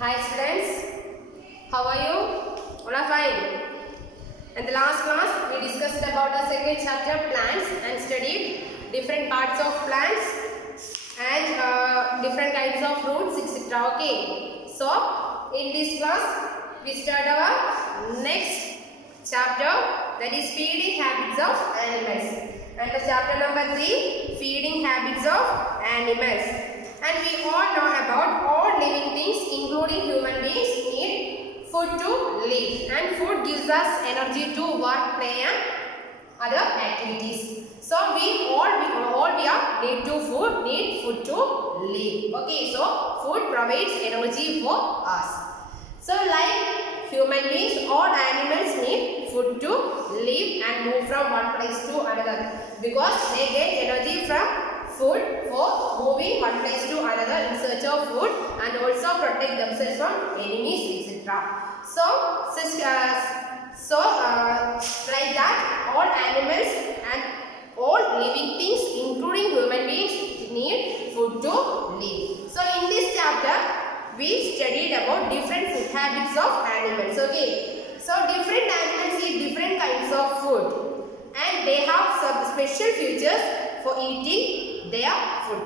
Hi students, how are you? All are fine. In the last class, we discussed about the second chapter plants and studied different parts of plants and different kinds of fruits, etc. Okay. So, in this class, we start our next chapter, that is feeding habits of animals. And the chapter number 3, feeding habits of animals. And we all know about all living things, including human beings, need food to live. And food gives us energy to work, play, and other activities. So we all need food to live. Okay, so food provides energy for us. So like human beings, all animals need food to live and move from one place to another, because they get energy from food for moving one place to another in search of food, and also protect themselves from enemies, etc. Like that, all animals and all living things, including human beings, need food to live. So in this chapter, we studied about different food habits of animals. Okay, so different animals eat different kinds of food, and they have some special features for eating their food.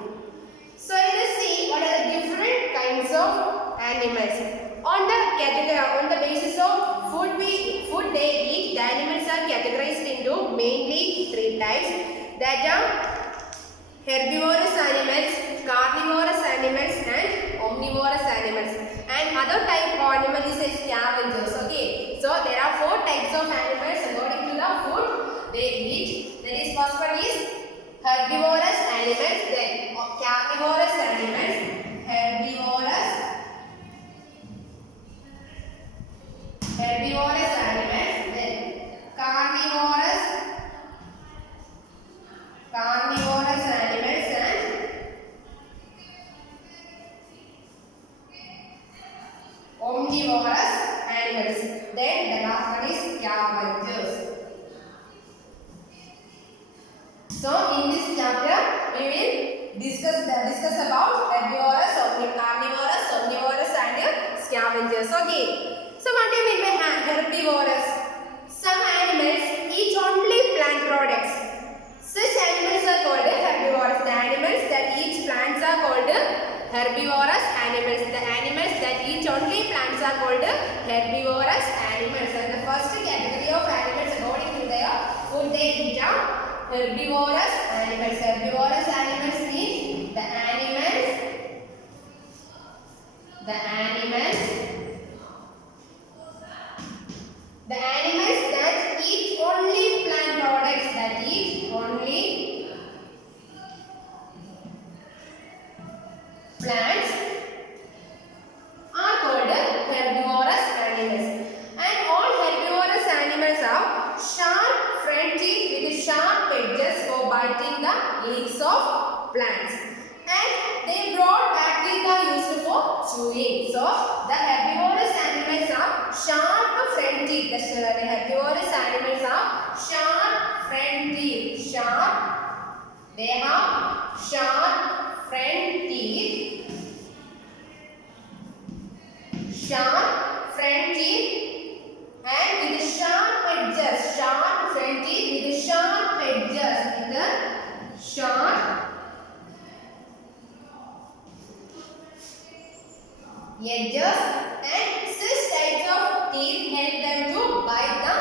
So let us see what are the different kinds of animals. On the basis of food they eat, the animals are categorized into mainly 3 types. That are herbivorous animals, carnivorous animals, and omnivorous animals. And other type of animal is a scavengers. Okay, so there are 4 types of animals according to the food they eat. That is, first one is herbivorous animals, then carnivorous animals, herbivorous animals, then carnivorous animals, and omnivorous animals. Then the last one is scavengers. So in this chapter, we will discuss about herbivorous, carnivorous, omnivorous, and scavengers. Okay. So what do you mean by herbivorous? Some animals eat only plant products. Such animals are called herbivorous. The animals that eat plants are called herbivorous animals. The animals that eat only plants are called herbivorous animals. And the first category of animals according to their food they eat are herbivorous animals. Herbivorous animals means the animals that eat only plant products, that eat only plants are called herbivorous animals. And all herbivorous animals have sharp front teeth with sharp edges for biting the leaves of plants. And their broad back teeth are used for chewing. So the herbivorous animals have sharp front teeth. The herbivorous animals have sharp front teeth. They have sharp front teeth. And with sharp edges. Sharp front teeth with sharp edges. And such types of teeth help them to bite the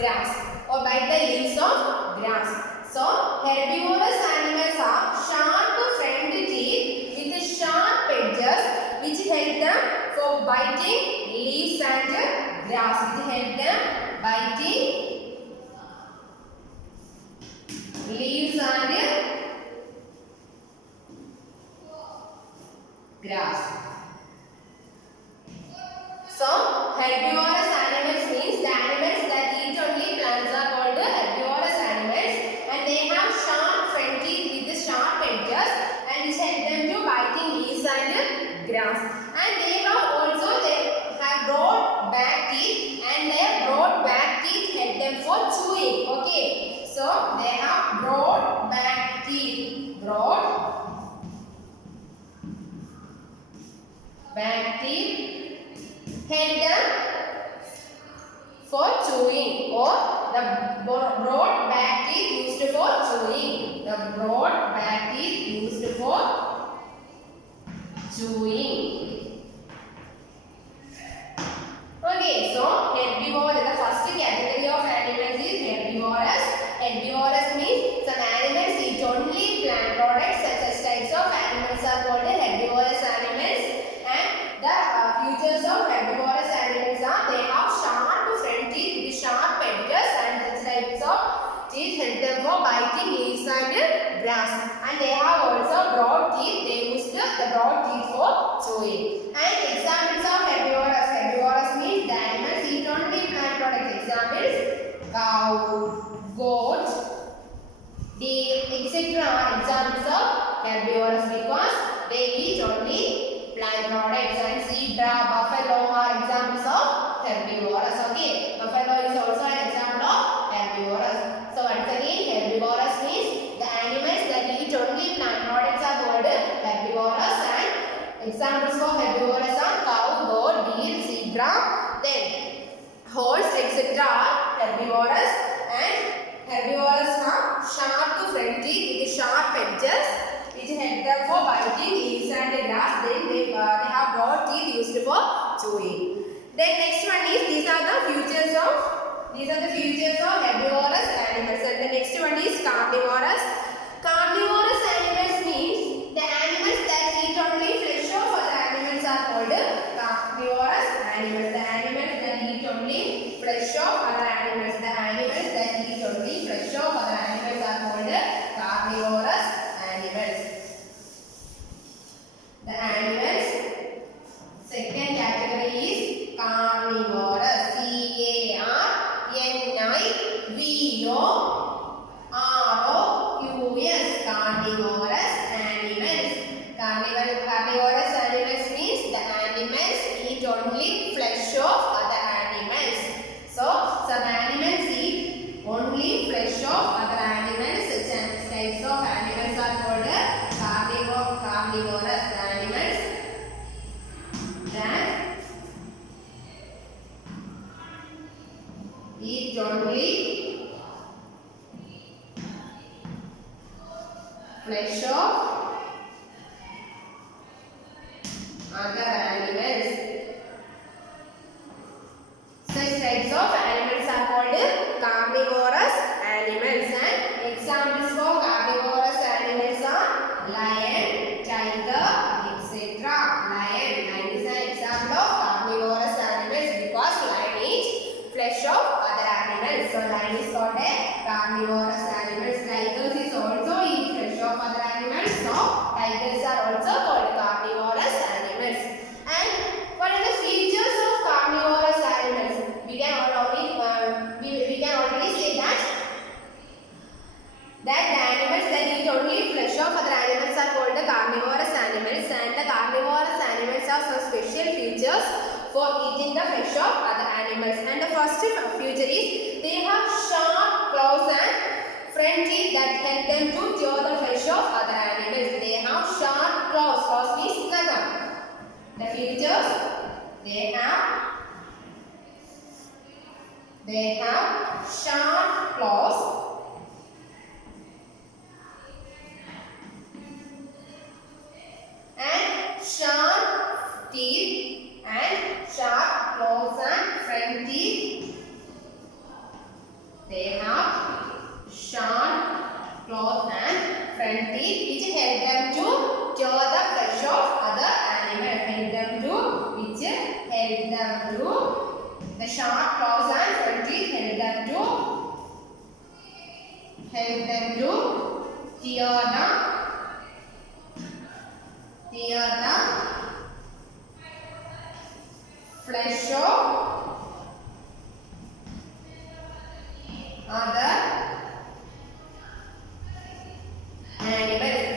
grass or bite the leaves of grass. So herbivorous animals have sharp front teeth with sharp edges which help them for biting leaves and grass. Which help them biting leaves and grass. So, herbivorous animals means the animals that eat only plants are called herbivorous animals, and they have sharp front teeth with sharp edges and which help them to biting leaves and grass. And they have broad back teeth, and their broad back teeth help them for chewing. Okay, so they have broad back teeth. Broad back teeth head for chewing, or the broad back teeth used for chewing. The broad back teeth used for chewing. Okay, so herbivore, the first category of animals is herbivorous. Herbivorous means some animals eat only plant products. Such as types of animals are called herbivorous animals. And the features of herbivorous animals are they have sharp front teeth with sharp edges, and these types of teeth help them for biting leaves and grass. And they have also broad teeth. They use the broad teeth for chewing. And examples of herbivorous. Herbivorous means the animals eat only plant products. Examples: cow, goat, deer, etc. are examples of herbivorous because they eat only plant products. And zebra, buffalo are examples of herbivorous. Okay, buffalo is also an example of herbivorous. So once again, herbivorous means the animals that eat only plant products are called herbivorous. And examples for herbivorous are cow, goat, deer, zebra, then horse, etc. are herbivorous. And herbivorous have sharp front teeth with sharp edges which help them for biting leaves and grass. Then they have broad teeth used for chewing. Then next one is these are the features of herbivorous animals. And the next one is carnivorous. Carnivorous animals means the animals that eat only flesh of other animals are called carnivorous animals. The animals that eat only flesh of other animals. The animals that eat only flesh of other animals are called carnivorous animals. The animals. Second category is carnivorous. C-A-R-N-I-V-O-R-O-U-S. Carnivorous animals. Carnivorous animals means the animals eat only flesh of other animals. So some animals eat only flesh of other animals. Such types of animals are called carnivorous animals that eat only flesh of other animals. Such types of animals are called carnivorous animals. And examples for carnivorous animals are lion, tiger, etc. Lion is an example of carnivorous animals because lion eats flesh of other animals. So lion is called a carnivorous animals. Tigers is also eat flesh of other animals. So tigers are also called carnivorous animals. And what are the features of carnivorous animals? We can already say that the animals that eat only flesh of other animals are called the carnivorous animals. And the carnivorous animals have some special features for eating the flesh of other animals. And the first feature is they have sharp claws and front teeth that help them to tear the flesh of other animals. They have sharp claws. Claws means nagam. The features they have sharp claws and sharp teeth and sharp claws and front teeth. They have sharp claws and front teeth which help them to tear the flesh of other animals. The sharp claws and front teeth help them to tear the flesh of other animals. These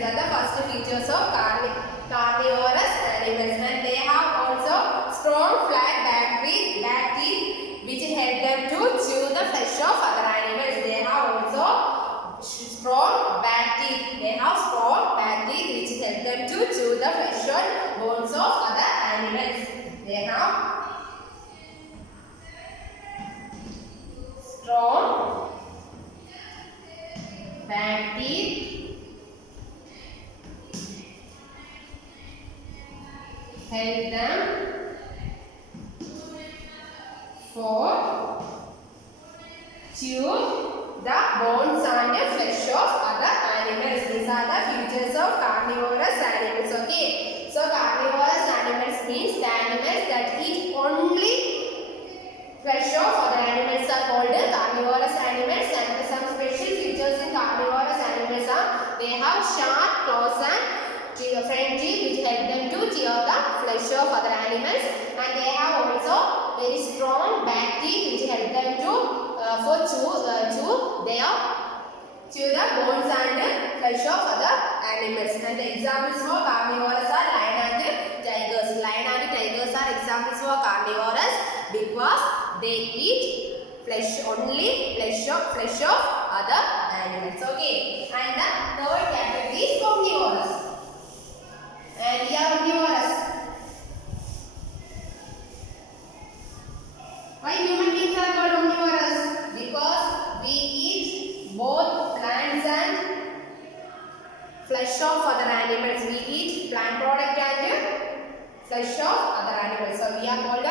are the first features of carnivorous animals. And they have also strong flat back teeth which help them to chew the flesh of other animals. They have also strong back teeth. Which help them to chew the flesh and bones of other animals. They have strong back teeth, help them for chew the bones and flesh of other animals. These are the features of carnivorous animals. Okay. So carnivorous animals means the animals that eat only flesh of other animals are called carnivorous animals. And some special features in carnivorous animals are they have sharp claws and front teeth which help them to tear the flesh of other animals, and they have also very strong back teeth which help them to chew the bones and flesh of other animals. And the examples for carnivorous are lion and tigers. Lion and tigers are examples for carnivorous because they eat only flesh of other animals. Okay. And the third category is omnivorous. And we are omnivorous. Why human beings are called omnivorous? Because we eat both plants and flesh of other animals. We eat plant product and flesh of other animals. So we are called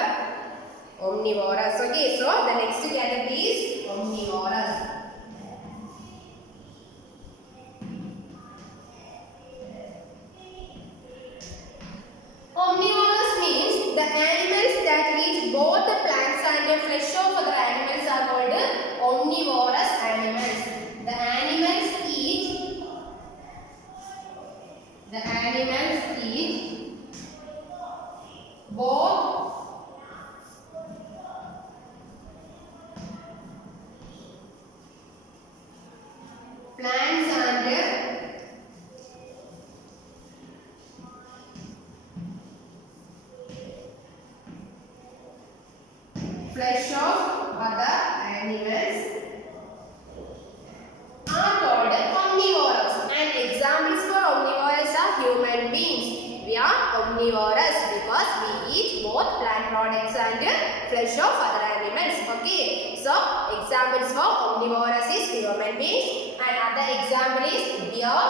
omnivorous. Okay, so the next category is omnivorous. Omnivorous means the animals that eat both the plants and the flesh of other animals are called omnivorous animals. The animals eat both plants and flesh of other animals are called omnivorous. And examples for omnivorous are human beings. We are omnivorous because we eat both plant products and flesh of other animals. Okay. So examples for omnivorous is human beings, and other example is deer,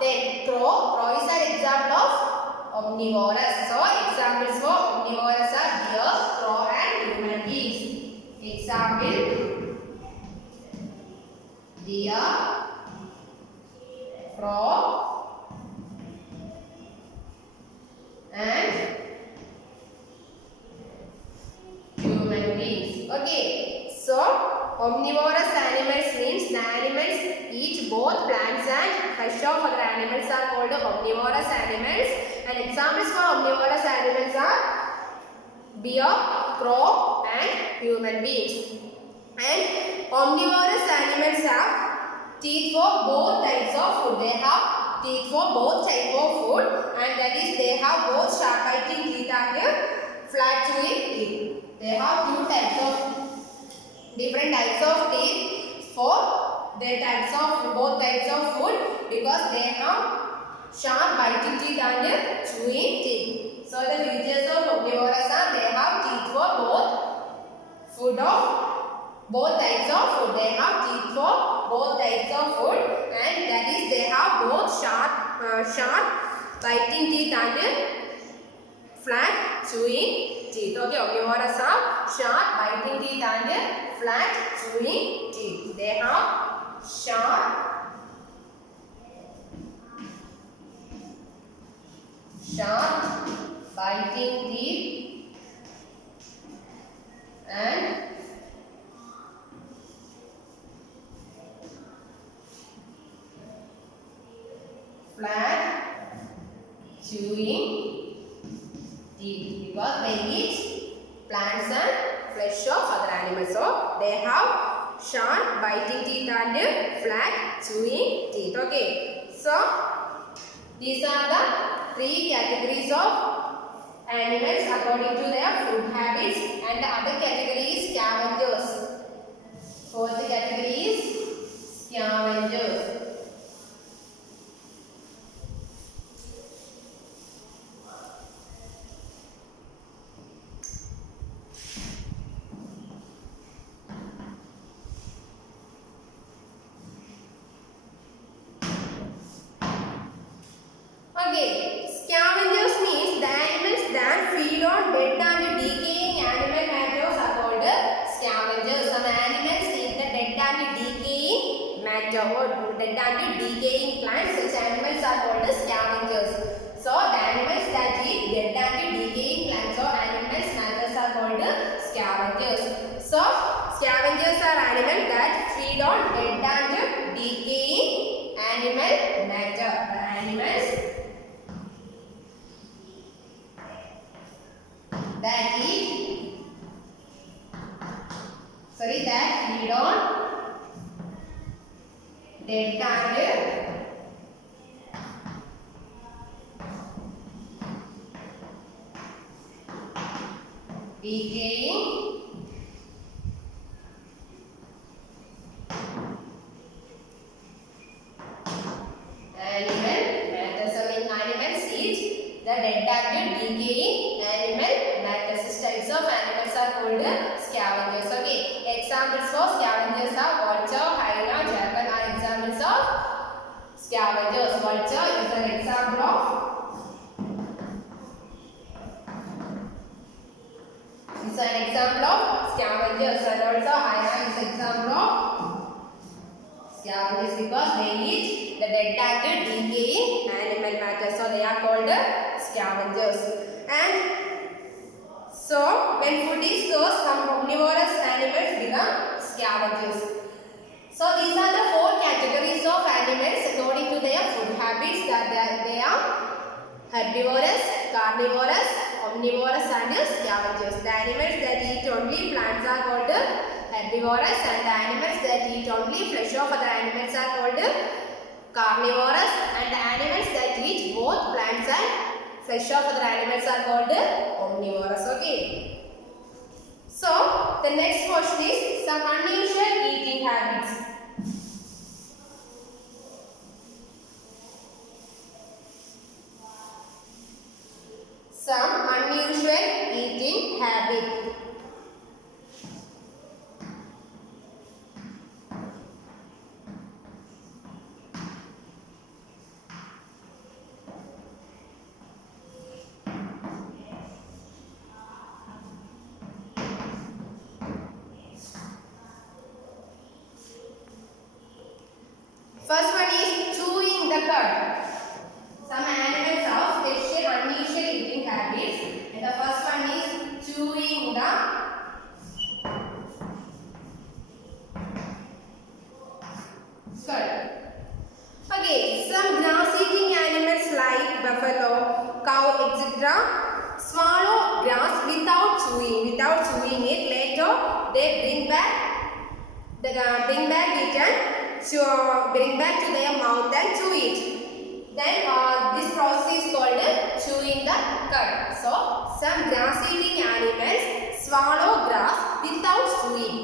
then crow. Crow is an example of omnivorous. So examples for omnivorous are deer, crow and human beings. Example: deer, crow and human beings. Okay. So omnivorous animals means the animals eat both plants and flesh of other animals are called omnivorous animals. And examples for omnivorous animals are deer, crow and human beings. And omnivorous animals have teeth for both types of food. They have teeth for both types of food, and that is they have both sharp biting teeth and flat chewing teeth. They have different types of teeth for both types of food because they have sharp biting teeth and chewing teeth. So the features of omnivorous are they have teeth for both types of food. They have teeth for both types of food, and that is they have both sharp biting teeth and flat chewing teeth. Okay, omnivorous have sharp biting teeth and flat chewing teeth. They have sharp biting teeth and flat chewing teeth because they eat plants and flesh of other animals. So they have sharp biting teeth and flat chewing teeth. Okay. So these are the three categories of animals according to their food habits, and the other category is scavengers. Fourth category is scavengers. dead and decaying animal matters are called scavengers. Some animals eat the dead and decaying matter or dead and decaying plants. Such animals are called scavengers. So the animals that eat dead and decaying plants or animals matters are called scavengers. So scavengers are animals that feed on dead and decaying animal matter. The animals that feed on dead and decaying animal matter. So when animals eat the dead and decaying animal matter, these types of animals are called scavengers. Okay, examples for scavengers are vulture, hyena, jackal are examples of scavengers. Vulture is an example of scavengers, and also hyena is an example of scavengers because they eat the dead and decaying animal matter. So they are called scavengers. And so when food is scarce, some omnivorous animals become scavengers. So these are the four categories of animals according to their food habits, that they are herbivorous, carnivorous, omnivorous and scavengers. The animals that eat only plants are called herbivorous, and the animals that eat only flesh of other animals are called carnivorous, and the animals that eat both plants and flesh of other animals are called omnivorous. Okay. So the next question is some unusual eating habits. Some unusual eating habit. First one is chewing the cud. Some animals have special unusual eating habits, and the first one is chewing the cud. Okay, some grass-eating animals like buffalo, cow, etc. swallow grass without chewing it. Later, they bring back it and bring back to their mouth and chew it. Then this process is called chewing the cud. So some grass-eating animals swallow grass without chewing.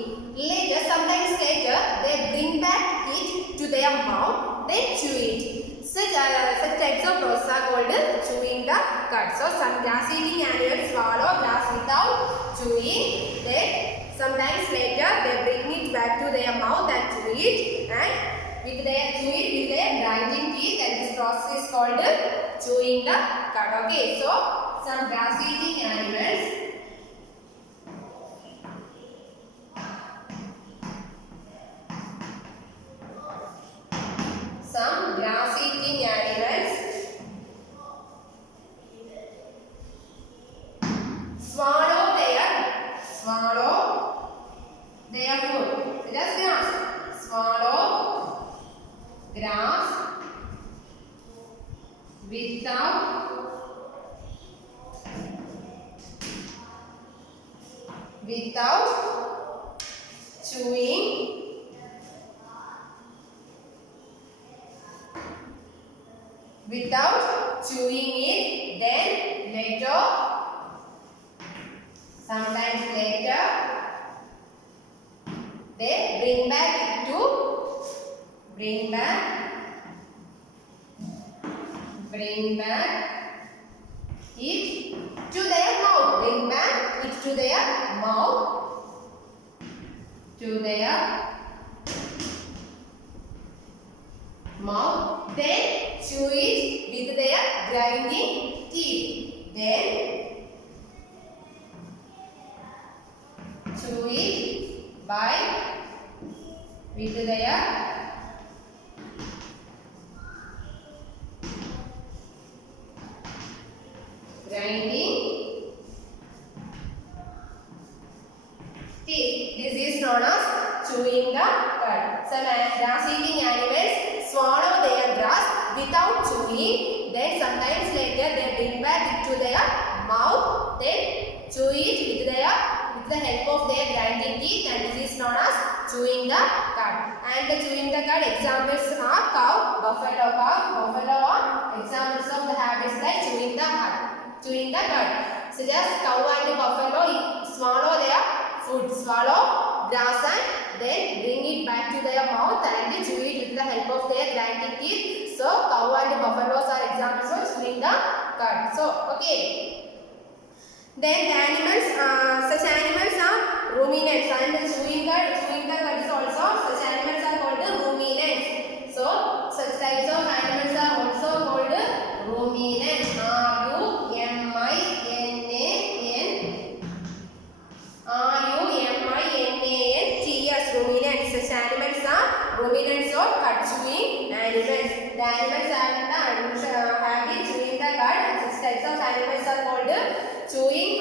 Sometimes later, they bring back it to their mouth, then chew it. Such types of process are called chewing the cud. So some grass-eating animals swallow grass without chewing. Then sometimes later, they bring it back to their mouth and chew it, and with their grinding teeth, and this process is called chewing the cud. Okay, so some grass-eating animals swallow their food. It is grass. Swallow grass without chewing. Without chewing it, then later, sometimes later, they bring back it to their mouth. Bring back it to their mouth. Then chew it with their grinding teeth. Then with their grinding teeth. This is known as chewing the cud. Some grass-eating animals swallow their grass without chewing. Then sometimes later they bring back it to their mouth. Then chew it with the help of their grinding teeth, and this is known as chewing the cud. And the chewing the cud examples are cow, buffalo are examples of the habits like chewing the cud. So just cow and buffalo swallow their food, swallow grass and then bring it back to their mouth and chew it with the help of their grinding teeth. So cow and buffaloes are examples of chewing the cud. So okay. Then such animals are ruminants, and chewing the cud is also, such animals are called ruminants. So such types of animals are also called ruminants. Ruminants. Such animals are ruminants or cud chewing animals. The animals having the habit chewing the cud, and such types of animals are called chewing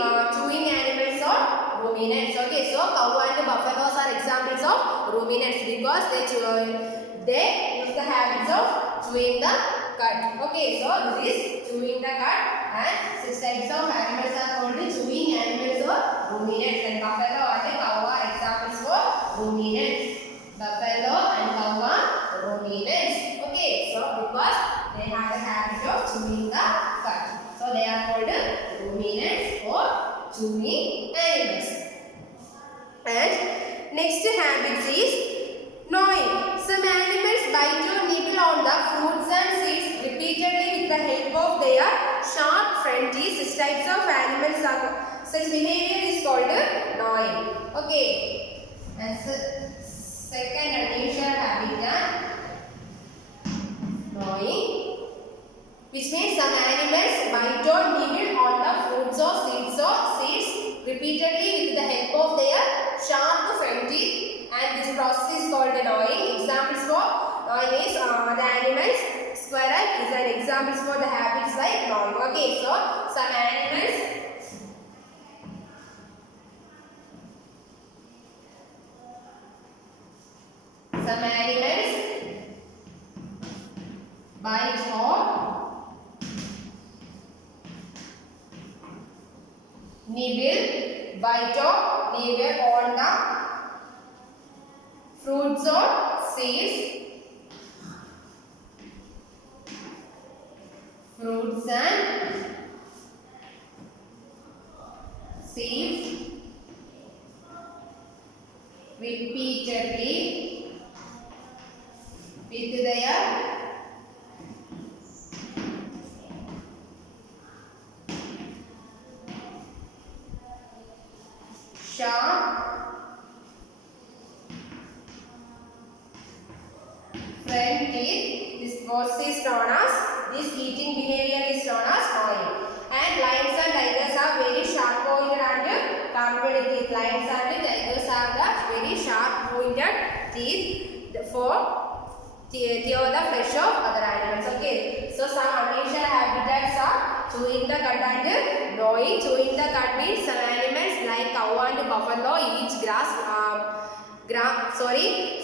animals or ruminants. Okay, so cow and buffaloes are examples of ruminants because they use the habits of chewing the cud. Okay, so this is chewing the cud, and such types of animals are called chewing animals or ruminants. And buffalo and cow are examples for ruminants. Buffalo and cow are ruminants. Okay, so because they have the habit of chewing the cud, so they are called ruminants or chewing animals. And next habit is gnawing. Some animals bite or nibble on the fruits and seeds repeatedly with the help of their sharp front teeth. Such types of animals are, such behavior is called gnawing. Okay, that's the second unusual habit, gnawing, which means some animals bite or nibble on the fruits or seeds repeatedly with the help of their sharp front teeth, and this process is called gnawing. Examples for gnawing is the animals. Squirrel is an example for the habits like gnawing. Okay, so some animals bite or nibble, on the fruits or seeds, repeatedly with their sharp front teeth. This process is known as, this eating behavior is known as gnawing. And lions and tigers have very sharp pointed and curved teeth. Lions and tigers have the very sharp pointed teeth for tear the flesh of other animals. Okay, so some unusual habitats are chewing the cud and gnawing. Chewing the cud means some animals like cow and buffalo eat grass.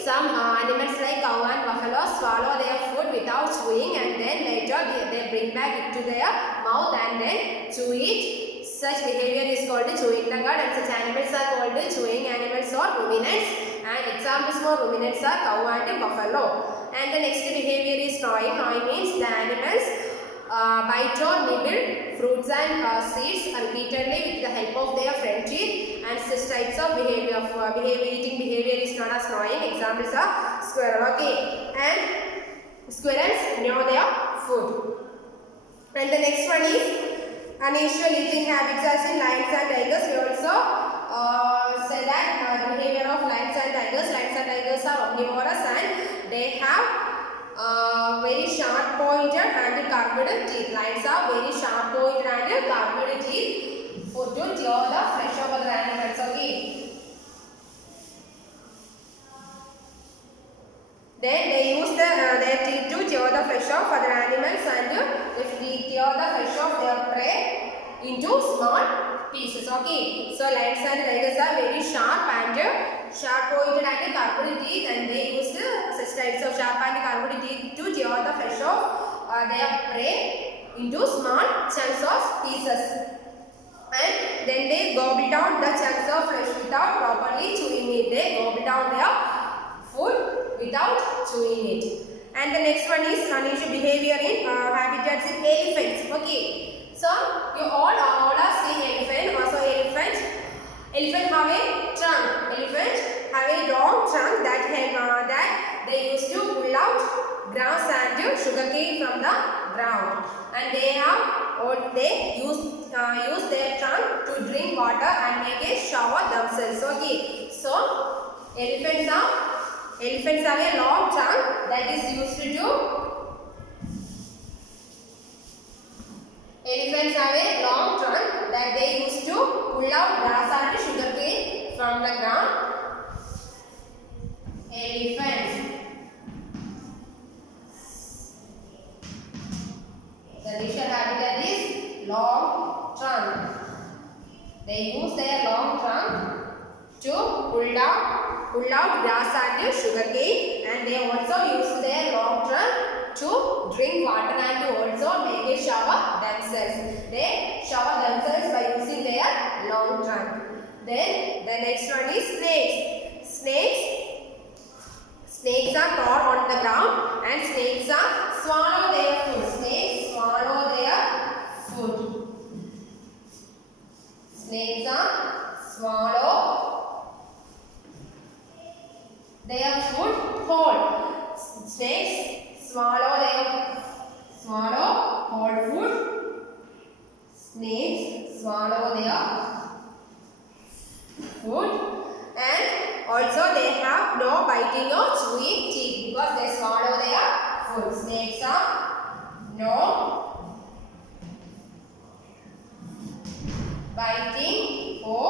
Some animals like cow and buffalo swallow their food without chewing, and then later they bring back it to their mouth and then chew it. Such behavior is called chewing the cud, and such animals are called chewing animals or ruminants. And examples for ruminants are cow and buffalo. And the next behavior is gnawing. Gnawing means the animals bite or nibble fruits and seeds repeatedly with the help of their front teeth, and such types of eating behavior is known as gnawing. Examples are squirrel. Okay, and squirrels gnaw their food. And the next one is unusual eating habits as in lions and tigers. We also said that behavior of lions and tigers. Lions and tigers are omnivorous and they have very sharp pointed and curved teeth. Lions are very sharp pointed and curved teeth to tear the flesh of other animals. Okay. pieces. Okay. So lions and tigers are very sharp and sharp-pointed and carved teeth, and they use such types of sharp and carved teeth to tear the flesh of their prey into small chunks of pieces. And then they gobble down the chunks of flesh without properly chewing it. They gobble down their food without chewing it. And the next one is unusual behavior in habitats in elephants. Okay, so you all are seeing elephant. Also, elephant have a trunk. Elephants have a long trunk that they use to pull out grass and sugarcane from the ground, and they use their trunk to drink water and make a shower themselves. Okay, so elephants have a long trunk that is used to Elephants have a long trunk that they use to pull out grass and sugarcane from the ground. Elephants. The initial habitat is long trunk. They use their long trunk to pull out grass and sugarcane, and they also use their long trunk to drink water and to also make a shower themselves. They shower themselves by using their long trunk. Then the next one is snakes. Snakes are crawled on the ground, and snakes are swallow their food. Snakes swallow their food. Snakes are swallow their food whole. Snakes swallow whole food. Snakes swallow their food, and also they have no biting or chewing teeth because they swallow their food. Snakes are no biting or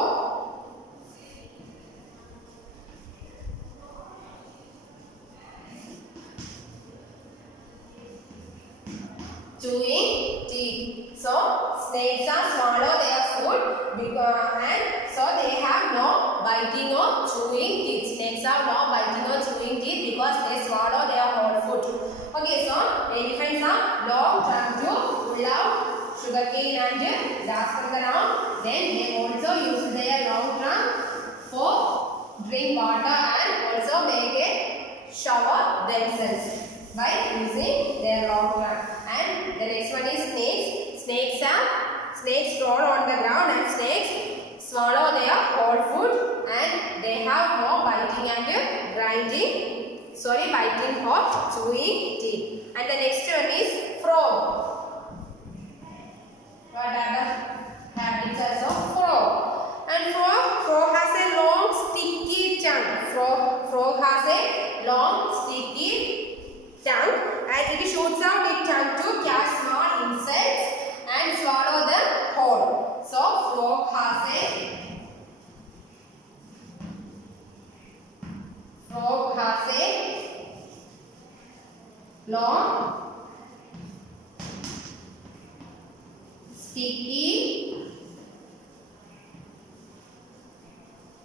chewing teeth. So snakes are swallow their food and so they have no biting or chewing teeth. Snakes have no biting or chewing teeth because they swallow their whole food. Okay, so elephants have long trunk to pull out sugarcane and grass from the ground. Then they also use their long trunk for drink water and also make a shower themselves by using their long trunk. And the next one is snakes. Snakes crawl on the ground, and snakes swallow their whole food, and they have no biting or chewing teeth. And the next one is frog. What are the habits of frog? And frog has a long sticky tongue. Frog has a long sticky tongue, and it shoots out its tongue to catch small insects and swallow them whole. So frog has a long sticky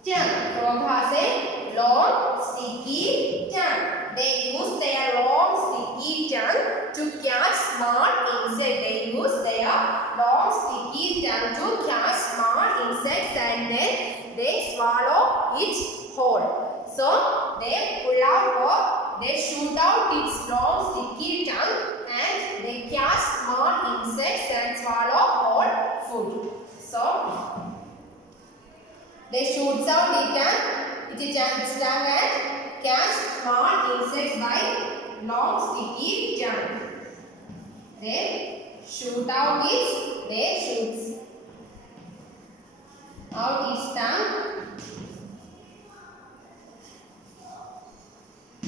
tongue. Frog has a long sticky tongue. They use their long sticky tongue to catch small insects. They use their long sticky tongue to catch small insects, and then they swallow it whole. So they pull out or they shoot out its long sticky tongue, and they catch small insects and swallow whole food. So they shoot out its tongue and catch small insects by long sticky tongue. They shoot out its tongue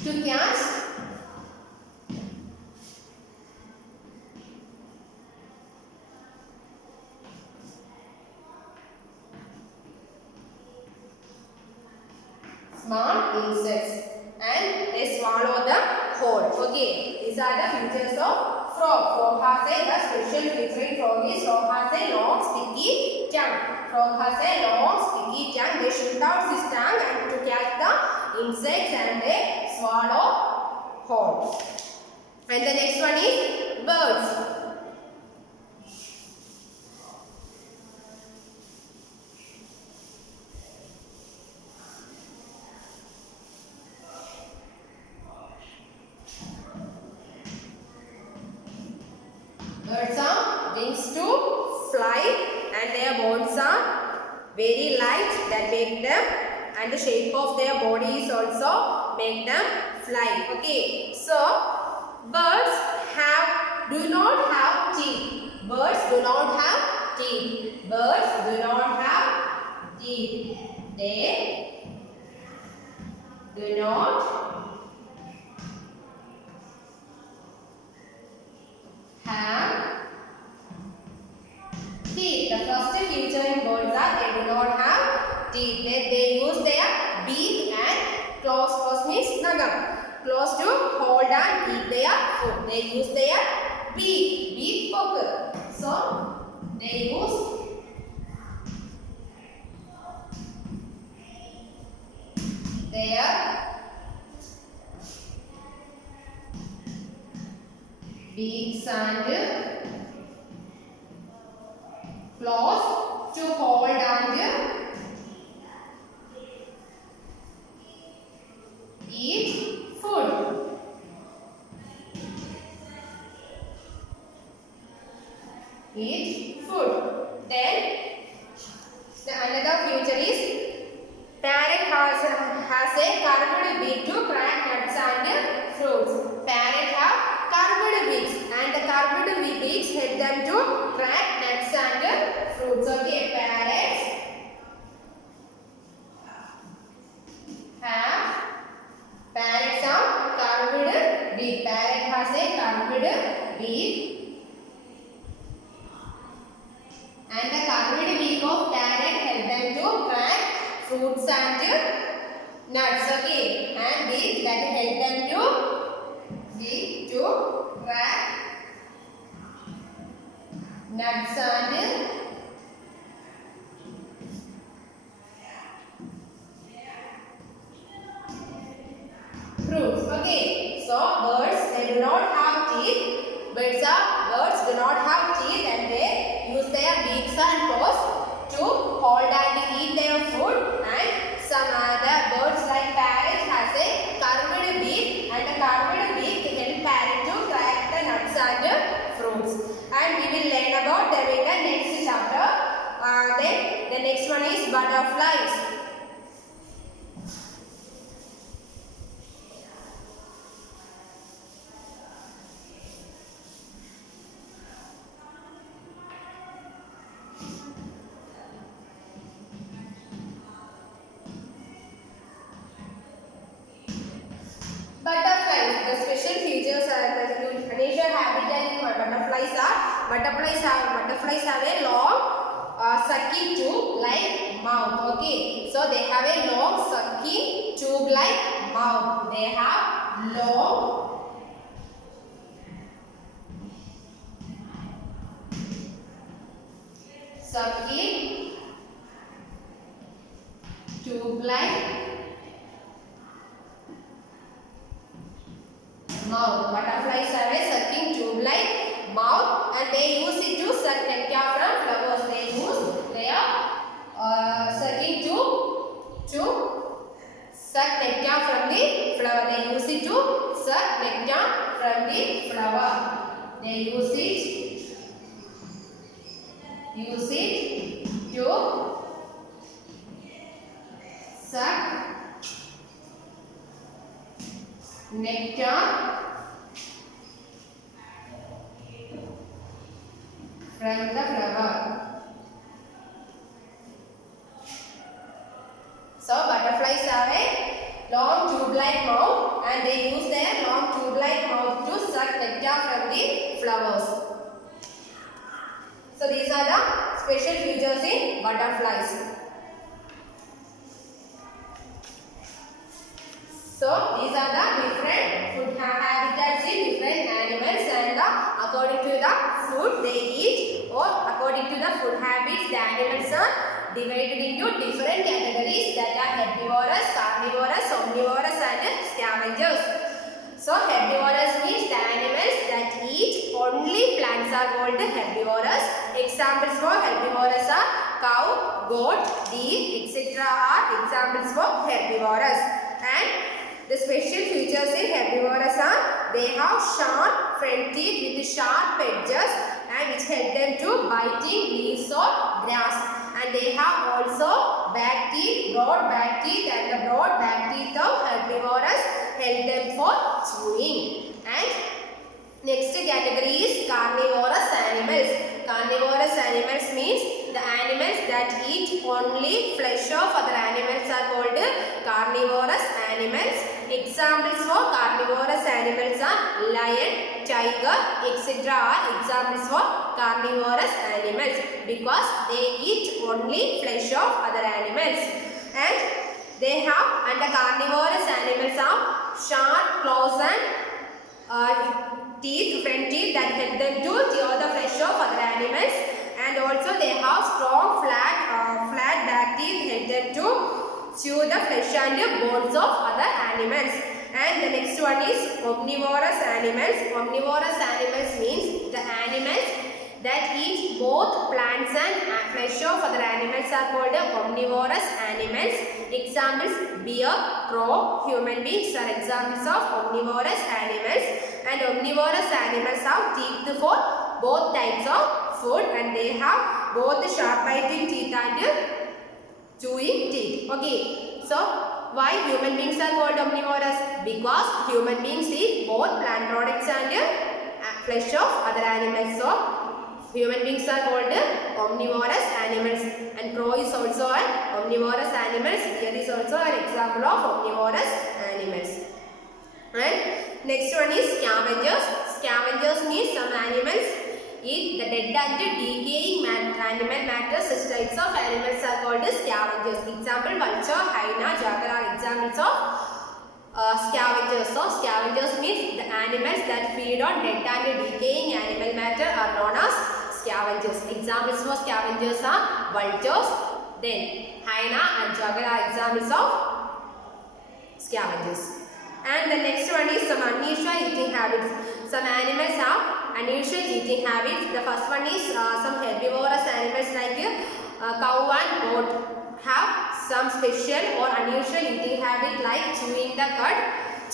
to catch small insects, and they swallow the whole. Okay, these are the features of frog. Frog has a special feature in frog is frog has a long sticky tongue. Frog has a long sticky tongue. They shoot out his tongue and to catch the insects and they swallow whole. And the next one is birds. Birds are wings to fly and their bones are very light that make them, and the shape of their bodies also make them fly. Okay, so birds do not have teeth. Birds do not have teeth. Birds do not have teeth. They do not have teeth. The first feature in birds are they do not have teeth. They use their beak and claws. Claws means nagam. Claws to hold and eat their food. They use their beak poker. So they use their beaks and claws to hold and eat food. Then another feature is parrot has a curved beak to crack nuts and fruits. Parrot have curved beaks and the curved beaks help them to crack nuts and fruits. Okay, parrots are curved beak. Parrot has a curved beak and the curved beak of parrot help them to crack fruits and nuts. Okay, and beak that help them to crack nuts and fruits. Okay, so birds they do not have teeth. Birds do not have teeth and they use their beaks and claws to hold and eat their food. And some other birds like parrot has a curved beak and the curved beak help parrot to crack the nuts and fruits. And we will learn about them in the next chapter. Then the next one is butterflies. Butterflies. The special features are the unusual habitat in butterflies have a long sucking tube like mouth. Okay, so they have a long sucking tube like mouth. They have long sucking tube like mouth. Butterflies have a sucking tube like mouth and they use it to suck nectar from flowers. They use their sucking tube to suck nectar from the flower. They use it to suck nectar from the flower. They use it to suck nectar from the flower. So butterflies have a long tube-like mouth and they use their long tube-like mouth to suck nectar from the flowers. So these are the special features in butterflies. So these are the different food habitats in different animals and according to the food they eat or according to the food habits the animals divided into different categories that are herbivorous, carnivorous, omnivorous and scavengers. So herbivorous means the animals that eat only plants are called herbivorous. Examples for herbivorous are cow, goat, deer, etc. are examples for herbivorous. And the special features in herbivorous are they have sharp front teeth with sharp edges and which help them to biting leaves or grass. And they have also back teeth, broad back teeth, and the broad back teeth of herbivorous help them for chewing. And next category is carnivorous animals. Carnivorous animals means the animals that eat only flesh of other animals are called carnivorous animals. Examples for carnivorous animals are lion, tiger, etc. are examples for carnivorous animals because they eat only flesh of other animals. And they have, and the carnivorous animals have sharp claws and teeth, front teeth that help them to tear the flesh of other animals, and also they have strong flat back teeth help them to chew the flesh and bones of other animals. And the next one is omnivorous animals. Omnivorous animals means the animals that eat both plants and flesh of other animals are called omnivorous animals. Examples bear, crow, human beings are examples of omnivorous animals. And omnivorous animals have teeth for both types of food and they have both sharp biting teeth and chewing teeth. Okay, so why human beings are called omnivorous? Because human beings eat both plant products and flesh of other animals. So human beings are called omnivorous animals, and crow is also an omnivorous animal. Here is also an example of omnivorous animals. Right? Next one is scavengers. Scavengers means some animals eat the dead and decaying animal matter. Such types of animals are called scavengers. Example vulture, hyena, jackal are examples of scavengers. So scavengers means the animals that feed on dead and decaying animal matter are known as scavengers. Examples for scavengers are vultures, then hyena and jackal are examples of scavengers. And the next one is some unusual eating habits. Some animals have unusual eating habits. The first one is some herbivorous animals like cow and goat have some special or unusual eating habit like chewing the cud.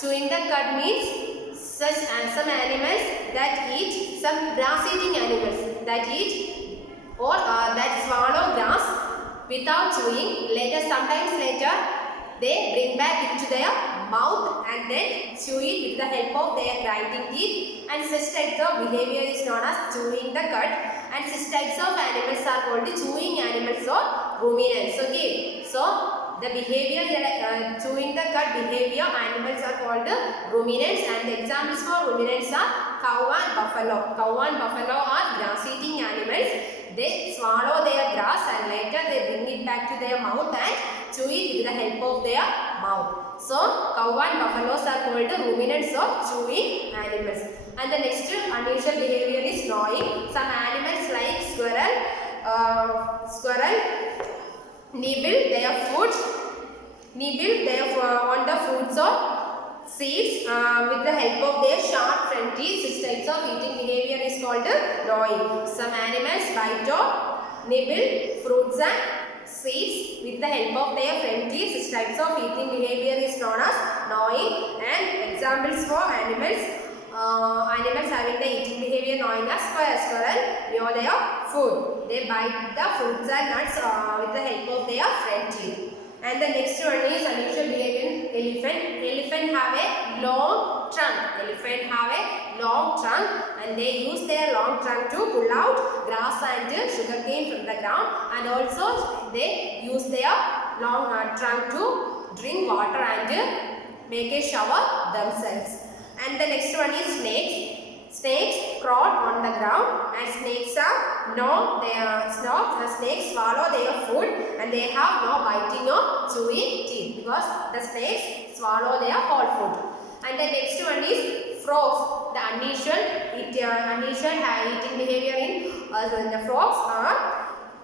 Chewing the cud means some animals that eat, some grass eating animals that eat or that swallow grass without chewing. Sometimes later they bring back into their mouth and then chew it with the help of their grinding teeth, and such types of behavior is known as chewing the cud, and such types of animals are called chewing animals or ruminants. Okay, so the behavior chewing the cud behavior animals are called ruminants, and the examples for ruminants are cow and buffalo. Cow and buffalo are grass eating animals. They swallow their grass and later they bring it back to their mouth and chew it with the help of their mouth. So cow and buffaloes are called ruminants or chewing animals. And the next unusual behavior is gnawing. Some animals like squirrel nibble on the fruits or seeds with the help of their sharp front teeth. This types of eating behavior is called gnawing. Some animals bite or nibble fruits and seeds with the help of their front teeth. This types of eating behavior is known as gnawing. And examples for animals having the eating behavior gnawing as squirrel gnaw their food. They bite the fruits and nuts with the help of their front teeth. And the next one is unusual behavior in elephant. Elephant have a long trunk. And they use their long trunk to pull out grass and sugarcane from the ground, and also they use their long trunk to drink water and make a shower themselves. And the next one is snakes. Snakes crawl on the ground, and snakes swallow their food, and they have no biting or chewing teeth because the snakes swallow their whole food. And the next one is frogs. The unusual eating behavior in the frogs are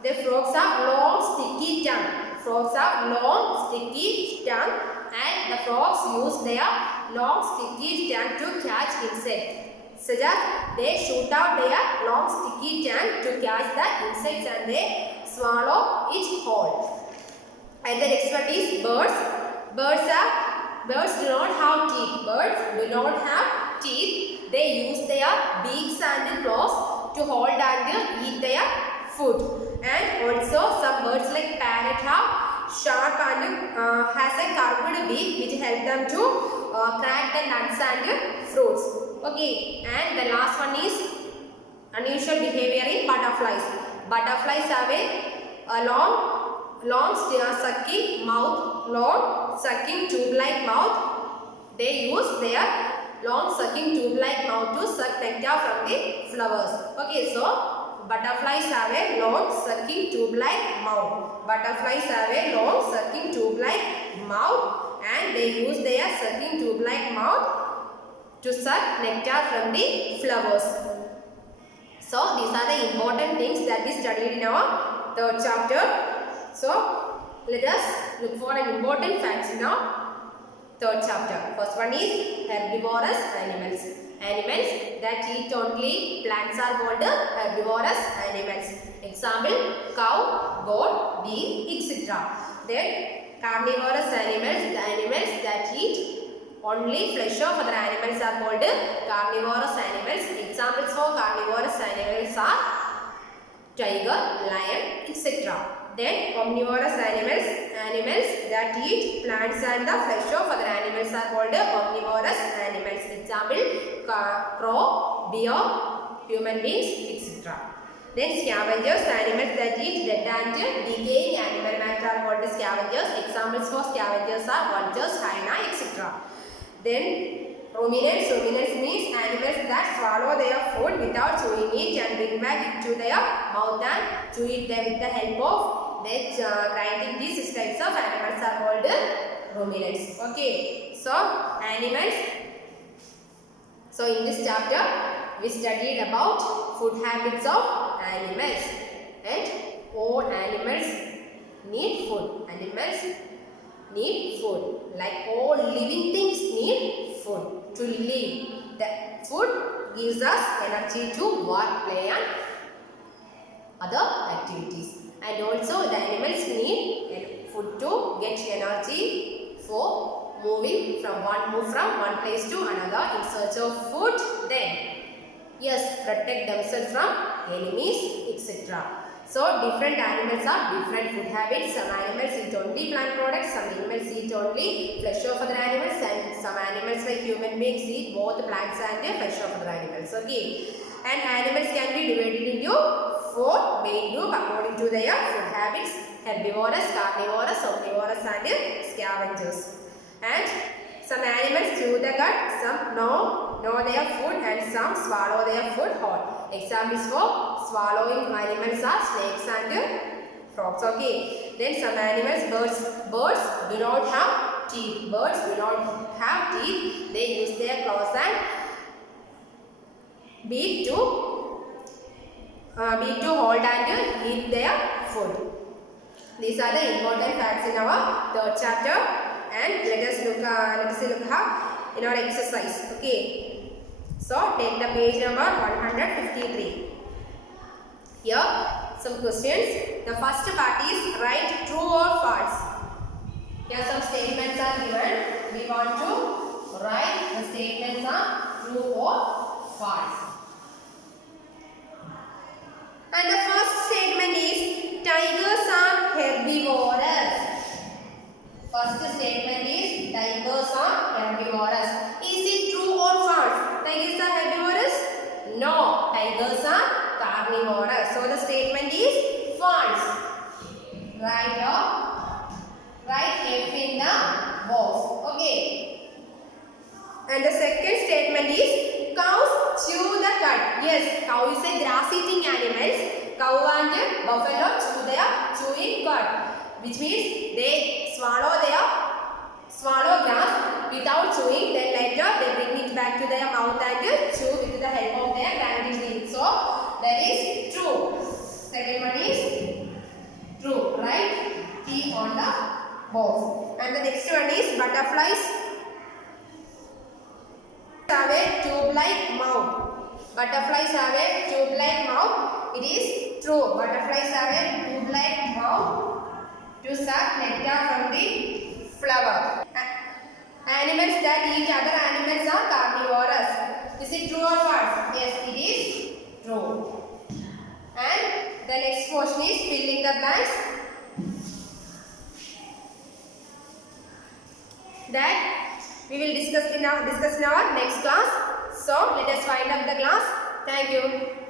The frogs have long sticky tongue. Frogs have long sticky tongue, and the frogs use their long sticky tongue to catch insects. So that they shoot out their long sticky tongue to catch the insects and they swallow it whole. And the next one is birds. Birds do not have teeth. Birds do not have teeth. They use their beaks and claws to hold and eat their food. And also some birds like parrot have sharp and has a curved beak which help them to crack the nuts and fruits. Okay, and the last one is unusual behavior in butterflies. Butterflies have a long sucking mouth, long sucking tube-like mouth. They use their long sucking tube-like mouth to suck nectar from the flowers. Okay, so butterflies have a long sucking tube-like mouth. Butterflies have a long sucking tube-like mouth, and they use their sucking tube-like mouth to suck nectar from the flowers. So these are the important things that we studied in our third chapter. So let us look for an important facts in our third chapter. First one is herbivorous animals. Animals that eat only plants are called herbivorous animals. Example, cow, goat, bee, etc. Then carnivorous animals, the animals that eat only flesh of other animals are called carnivorous animals. Examples for carnivorous animals are tiger, lion, etc. Then omnivorous animals, animals that eat plants and the flesh of other animals are called omnivorous animals. Example, crow, bear, human beings, etc. Then scavengers, animals that eat dead and decaying animal matter are called scavengers. Examples for scavengers are vultures, hyena, etc. Then ruminants. Ruminants means animals that swallow their food without chewing it and bring back into their mouth and chew it with the help of their grinding. These types of animals are called ruminants. Okay, so animals. So in this chapter we studied about food habits of animals, and all animals need food. Animals need food. Like all living things need food to live. The food gives us energy to work, play and other activities. And also the animals need food to get energy for moving from one place to another in search of food. Then yes, protect themselves from enemies, etc. So different animals have different food habits. Some animals eat only plant products, some animals eat only flesh of other animals, and some animals like human beings eat both plants and flesh of other animals. Okay, and animals can be divided into four main groups according to their food habits: herbivorous, carnivorous, omnivorous and scavengers. And some animals chew the gut, some know their food, and some swallow their food whole. Examples for swallowing animals are snakes and frogs. Okay. Then some animals, birds do not have teeth. Birds do not have teeth. They use their claws and beak to hold and eat their food. These are the important facts in our third chapter. And let us look in our exercise. Okay. So take the page number 153. Here some questions. The first part is write true or false. Here some statements are given. We want to write the statements are true or false. And the first statement is tigers are herbivorous. First statement is tigers are herbivorous. Is it true or false? Tigers are herbivorous? No, tigers are carnivorous. So the statement is false. Write F in the box. Okay. And the second statement is cows chew the cud. Yes, cow is a grass-eating animal. Cow and buffalo chew their chewing cud, which means they swallow grass without chewing, then later they bring it back to their mouth and chew with the help of their grinding teeth. So that is true. Second one is True. Write T on the box. And the next one is butterflies have a tube-like mouth. Butterflies have a tube-like mouth. It is true. Butterflies have a tube-like mouth to suck nectar from the flower. Animals that eat other animals are carnivorous. Is it true or false? Yes, it is true. And the next question is fill in the blanks. That we will discuss in our next class. So let us wind up the class. Thank you.